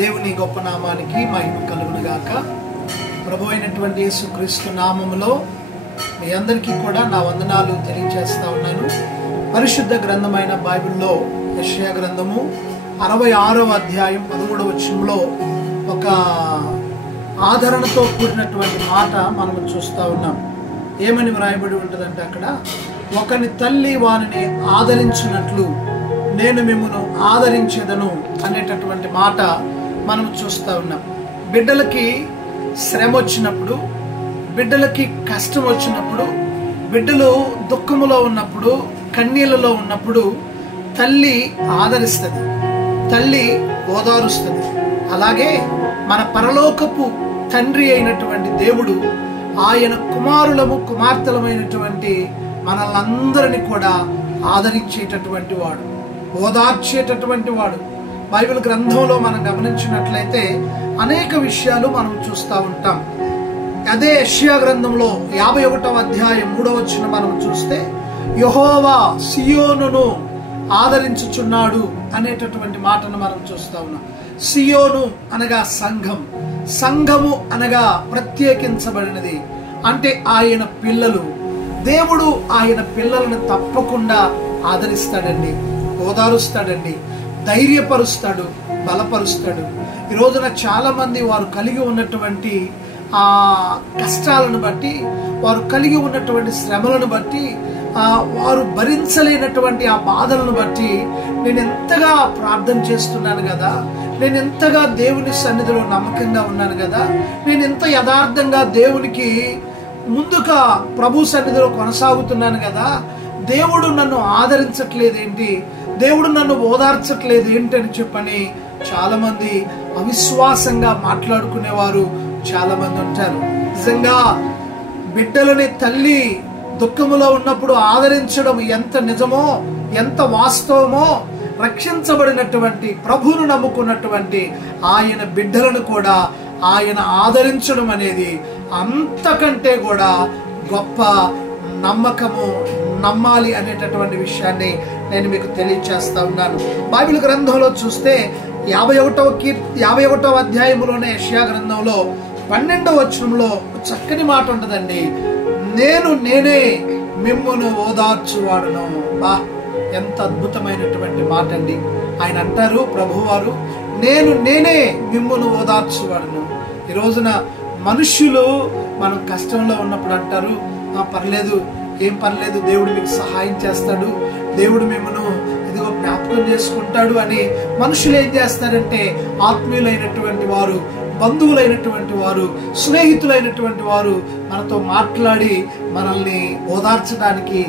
దేవుని గొప్ప నామానికి మహిమ కలుగును గాక. ప్రభు అయినటువంటి యేసుక్రీస్తు నామములో మీ అందరికీ కూడా నా వందనాలు తెలియజేస్తా ఉన్నాను. పరిశుద్ధ గ్రంథమైన బైబిల్లో యెషయా గ్రంథము 66వ అధ్యాయం 13వ వచనంలో ఒక ఆదరణతో కూడినటువంటి మాట మనము చూస్తూ ఉన్నాం. ఏమని వ్రాయబడి ఉంటుందంటే, అక్కడ ఒకని తల్లి వానిని ఆదరించినట్లు నేను మిమ్మల్ని ఆదరించేదను అనేటటువంటి మాట మనం చూస్తూ ఉన్నాం. బిడ్డలకి శ్రమ వచ్చినప్పుడు, బిడ్డలకి కష్టం వచ్చినప్పుడు, బిడ్డలు దుఃఖములో ఉన్నప్పుడు, కన్నీళ్ళలో ఉన్నప్పుడు తల్లి ఆదరిస్తుంది, తల్లి ఓదారుస్తుంది. అలాగే మన పరలోకపు తండ్రి అయినటువంటి దేవుడు ఆయన కుమారులము కుమార్తెలమైనటువంటి మనల్ని కూడా ఆదరించేటటువంటి వాడు, ఓదార్చేటటువంటి వాడు. బైబిల్ గ్రంథంలో మనం గమనించినట్లయితే అనేక విషయాలు మనం చూస్తూ ఉంటాం. అదే యెషయా గ్రంథంలో 51వ అధ్యాయం 3వ వచనం మనం చూస్తే, యెహోవా సియోనును ఆదరించుచున్నాడు అనేటటువంటి మాటను మనం చూస్తా ఉన్నాం. సియోను అనగా సంఘం, సంఘము అనగా ప్రత్యేకించబడినది, అంటే ఆయన పిల్లలు. దేవుడు ఆయన పిల్లలను తప్పకుండా ఆదరిస్తాడండి, ఓదారుస్తాడండి, ధైర్యపరుస్తాడు, బలపరుస్తాడు. ఈ రోజున చాలా మంది వారు కలిగి ఉన్నటువంటి ఆ కష్టాలను బట్టి, వారు కలిగి ఉన్నటువంటి శ్రమలను బట్టి, వారు భరించలేనటువంటి ఆ బాధలను బట్టి, నేను ఎంతగా ప్రార్థన చేస్తున్నాను కదా, నేను ఎంతగా దేవుని సన్నిధిలో నమ్మకంగా ఉన్నాను కదా, నేను ఎంత యథార్థంగా దేవునికి ముందుగా ప్రభు సన్నిధిలో కొనసాగుతున్నాను కదా, దేవుడు నన్ను ఆదరించట్లేదేంటి, దేవుడు నన్ను ఓదార్చట్లేదు ఏంటి అని చెప్పని చాలా మంది అవిశ్వాసంగా మాట్లాడుకునేవారు చాలా మంది ఉంటారు. నిజంగా బిడ్డలని తల్లి దుఃఖములో ఉన్నప్పుడు ఆదరించడం ఎంత నిజమో, ఎంత వాస్తవమో, రక్షించబడినటువంటి ప్రభువును నమ్ముకున్నటువంటి ఆయన బిడ్డలను కూడా ఆయన ఆదరించడం అనేది అంతకంటే కూడా గొప్ప నమ్మకము, నమ్మాలి అనేటటువంటి విషయాన్ని నేను మీకు తెలియచేస్తా ఉన్నాను. బైబిల్ గ్రంథంలో చూస్తే 51వ అధ్యాయంలోనే యెషయా గ్రంథంలో 12వ వచనంలో చక్కని మాట ఉంటుందండి. నేనే మిమ్మును ఓదార్చువాడును. బా, ఎంత అద్భుతమైనటువంటి మాట అండి. ఆయన అంటారు, ప్రభువారు, నేనే మిమ్మును ఓదార్చువాడును. ఈ రోజున మనుష్యులు మనం కష్టంలో ఉన్నప్పుడు అంటారు, పర్లేదు, ఏం పర్లేదు, దేవుడు మీకు సహాయం చేస్తాడు, దేవుడు మిమ్మల్ని ఇదిగో జ్ఞాపకం చేసుకుంటాడు అని మనుషులు ఏం చేస్తారంటే, ఆత్మీయులైనటువంటి వారు, బంధువులైనటువంటి వారు, స్నేహితులైనటువంటి వారు మనతో మాట్లాడి మనల్ని ఓదార్చడానికి,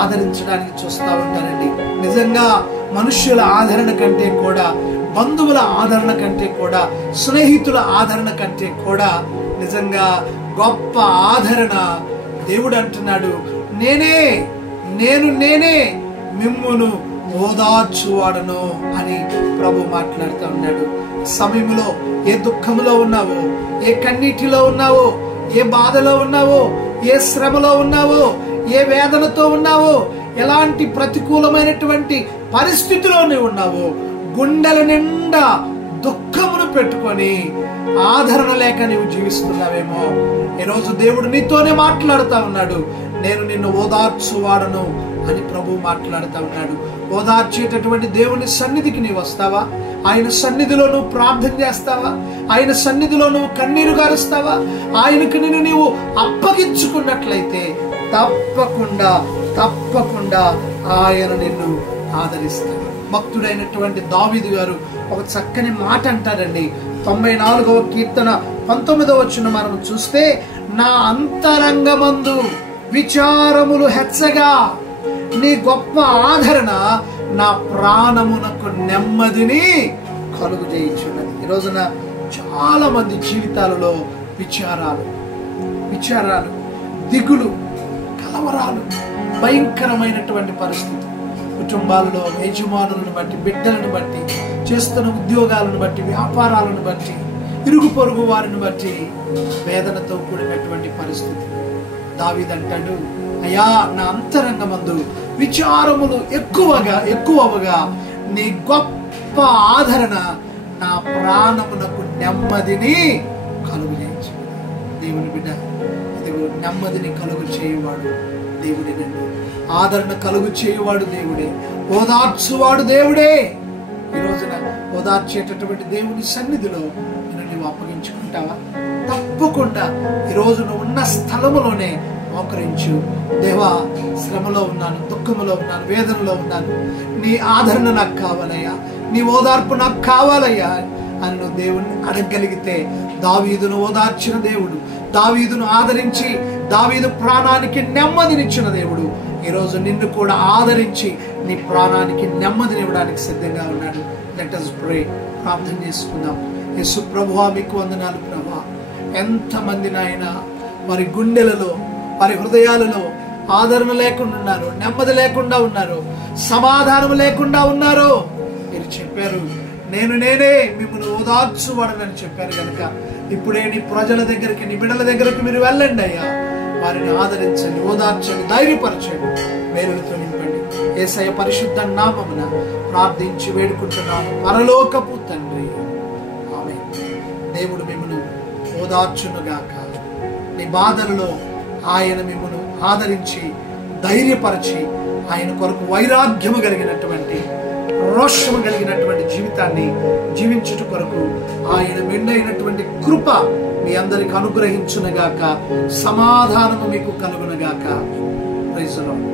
ఆదరించడానికి చూస్తూ ఉంటారండి. నిజంగా మనుష్యుల ఆదరణ కంటే కూడా, బంధువుల ఆదరణ కంటే కూడా, స్నేహితుల ఆదరణ కంటే కూడా నిజంగా గొప్ప ఆదరణ దేవుడు అంటున్నాడు, నేనే మిమ్మును ఓదార్చువాడను అని ప్రభు మాట్లాడుతూ ఉన్నాడు. సమయంలో ఏ దుఃఖంలో ఉన్నావో, ఏ కన్నీటిలో ఉన్నావో, ఏ బాధలో ఉన్నావో, ఏ శ్రమలో ఉన్నావో, ఏ వేదనతో ఉన్నావో, ఎలాంటి ప్రతికూలమైనటువంటి పరిస్థితిలోనే ఉన్నావో, గుండెల నిండా దుఃఖమును పెట్టుకొని ఆదరణ లేక నీవు జీవిస్తున్నావేమో, ఈరోజు దేవుడు నీతోనే మాట్లాడుతూ ఉన్నాడు. నేను నిన్ను ఓదార్చువాడను అని ప్రభు మాట్లాడుతూ ఉన్నాడు. ఓదార్చేటటువంటి దేవుని సన్నిధికి నీవు వస్తావా? ఆయన సన్నిధిలో నువ్వు ప్రార్థన చేస్తావా? ఆయన సన్నిధిలో నువ్వు కన్నీరు గారుస్తావా? ఆయనకు నిన్ను నీవు అప్పగించుకున్నట్లయితే తప్పకుండా ఆయన నిన్ను ఆదరిస్తాడు. భక్తుడైనటువంటి దావీదు గారు ఒక చక్కని మాట అంటారండి. 94వ కీర్తన 19వ వచనం మనం చూస్తే, నా అంతరంగమందు విచారములు హెచ్చగా నీ గొప్ప ఆదరణ నా ప్రాణమునకు నెమ్మదిని కలుగు చేయించున్నది. ఈ రోజున చాలా మంది జీవితాలలో విచారాలు, దిగులు, కలవరాలు, భయంకరమైనటువంటి పరిస్థితి, కుటుంబాలలో యజమానులను బట్టి, బిడ్డలను బట్టి, చేస్తున్న ఉద్యోగాలను బట్టి, వ్యాపారాలను బట్టి, ఇరుగు పొరుగు వారిని బట్టి వేదనతో కూడినటువంటి పరిస్థితి. దావీదు అంటాడు, అయ్యా, నా అంతరంగమందు విచారములు ఎక్కువగా నీ గొప్ప ఆదరణ నా ప్రాణమునకు నెమ్మదిని కలుగు చేయించు. దేవుని బిడ్డ, ఇదిగో నెమ్మదిని కలుగు చేయువాడు దేవుడే. నన్ను ఆదరణ కలుగు చేయువాడు దేవుడే, ఓదార్చువాడు దేవుడే. ఈ రోజున ఓదార్చేటటువంటి దేవుని సన్నిధిలో నీవు అప్పగించుకుంటావా? తప్పకుండా ఈరోజు నువ్వు ఉన్న స్థలములోనే మోకరించు. దేవా, శ్రమలో ఉన్నాను, దుఃఖములో ఉన్నాను, వేదనలో ఉన్నాను, నీ ఆదరణ నాకు కావాలయ్యా, నీ ఓదార్పు నాకు కావాలయ్యా అని నువ్వు దేవుణ్ణి అడగగలిగితే, దావీదును ఓదార్చిన దేవుడు, దావీదును ఆదరించి దావీదు ప్రాణానికి నెమ్మదినిచ్చిన దేవుడు ఈరోజు నిన్ను కూడా ఆదరించి నీ ప్రాణానికి నెమ్మదినివ్వడానికి సిద్ధంగా ఉన్నాడు. Let us pray. ప్రార్థన చేసుకుందాం. యేసు ప్రభువా, మీకు వందనాలు ప్రభువా. ఎంతమంది నాయన వారి గుండెలలో, వారి హృదయాలలో ఆదరణ లేకుండా ఉన్నారు, నెమ్మది లేకుండా ఉన్నారు, సమాధానం లేకుండా ఉన్నారు. మీరు చెప్పారు, నేనే మిమ్మల్ని ఓదార్చువాడనని చెప్పారు కనుక ఇప్పుడే నీ ప్రజల దగ్గరికి, నీ బిడ్డల దగ్గరికి మీరు వెళ్ళండి అయ్యా. వారిని ఆదరించండి, ఓదార్చండి, ధైర్యపరచండి, మేలులతో నింపండి. యేసయ్య పరిశుద్ధ నామమున ప్రార్థించి వేడుకుంటున్నాను, పరలోకపు తండ్రి. ఆమేన్. దేవుడు మిమ్మల్ని ఓదార్చునుగాక. నీ బాధలలో ఆయన మిమ్మల్ని ఆదరించి ధైర్యపరచి ఆయన కొరకు వైరాగ్యము కలిగినటువంటి, రోషము కలిగినటువంటి జీవితాన్ని జీవించుట కొరకు ఆయన మెండైనటువంటి కృప మీ అందరికి అనుగ్రహించునుగాక. సమాధానము మీకు కలుగునుగాక. Praise the lord.